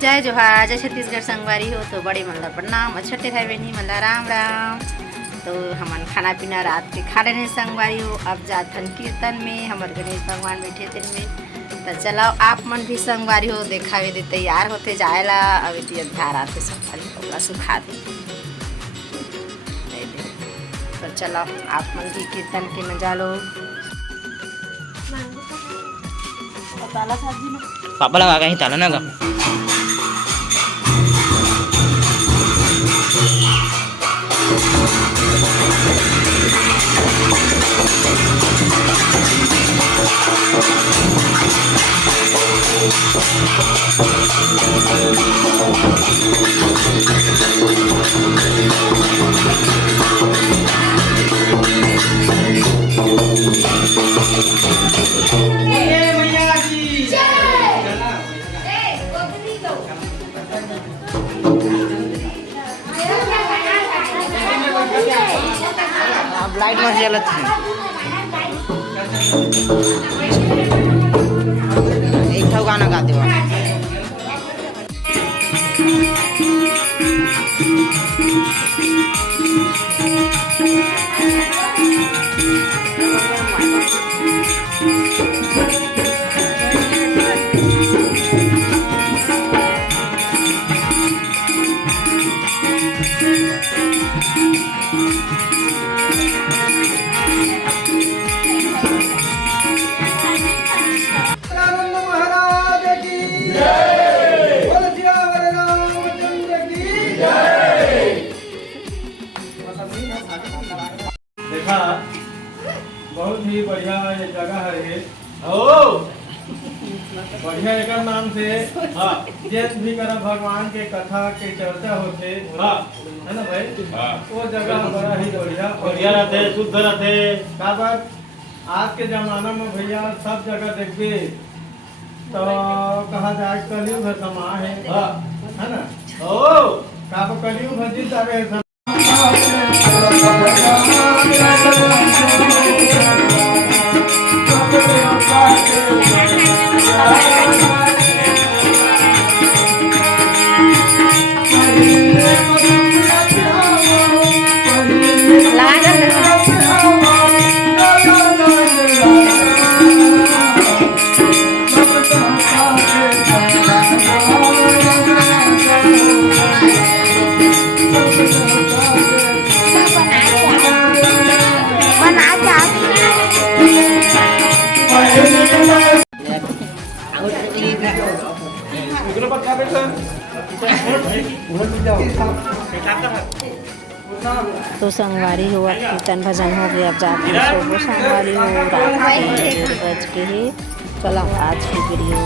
जय जोहार, जय छत्तीसगढ़ संगवारी हो तो बड़े मन ला प्रणाम। छोटे भाई बहनी मन ला राम राम। तो हमन खाना पीना रात के खा लेने संगवारी हो। अब जाथन कीर्तन में, हमारे गणेश भगवान बैठे दिन में। तो चलाओ आप मन भी संगवारी हो, देखावे दे तैयार होते जाएला। अब इतनी अंधार आते संगवारी कपड़ा सुखा दे। तो चलो आप मन भी कीर्तन के मजा लो। पापा लगा कहीं ताला ना गा। लाइट मत जलत है। एक ठो गाना गा देवा। देखा बहुत ही बढ़िया ये जगह है। बढ़िया एक नाम से जिस भी कर भगवान के कथा के चर्चा होते है ना भाई। वो जगह बड़ा ही बढ़िया रहते, शुद्ध रहते। का बात आज के जमाना में भैया सब जगह देखिए तो कहा जाए कलयुग समा है ना। का कलयुग भजित आवे तो संगवारी हो। अब कीर्तन भजन हो गया। अब जाके सोबो संगवारी हो। रात के 1 बज के ही। चलो आज की वीडियो